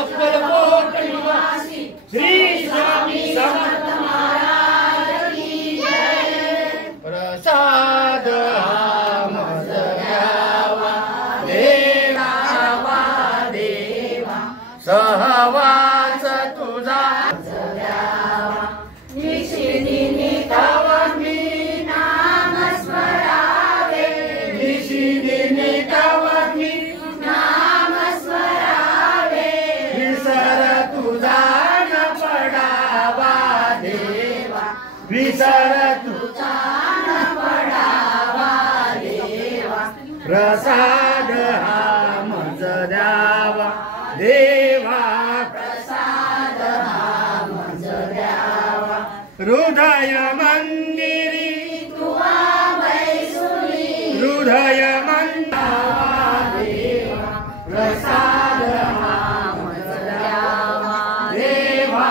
अक्कलकोट निवासी श्री स्वामी समर्थ महाराज की जय। प्रसाद मज द्यावा देवा देवा सहवास तुझा द्यावा निशिदिनी तव मी नाम स्मरावे निशिदिनी तव मी नाम स्मरावे विसर तुझा न पडावा देवा विसर तुझा न पडावा देवा प्रसाद हा मज द्यावा देवा प्रसाद हा मज द्यावा हृदय मंदिरी तुवा बैसुरी हृदय मंदिरा देवा प्रसाद हा मज द्यावा देवा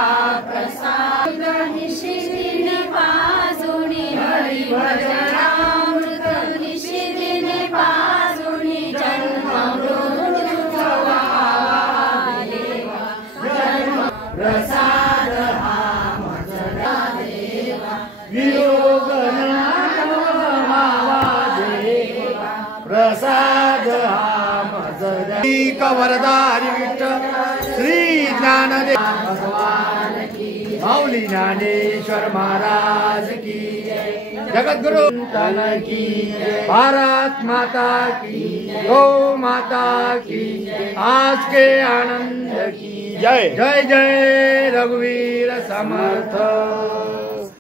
प्रसाद निशिदिनी पाजुनी हरी भजनामृत निशिदिनी पाजुनी जन्म मृत्यू देवा प्रसाद हा मज देवा वियोग नावा देवा प्रसाद हा मज कवरदारी विठ्ठल श्री ज्ञानदेव भगवान की माऊली ज्ञानेश्वर महाराज की जगद्गुरु तन की भारत माता की गौ माता की आज के आनंद की जय जय जय रघुवीर समर्थ।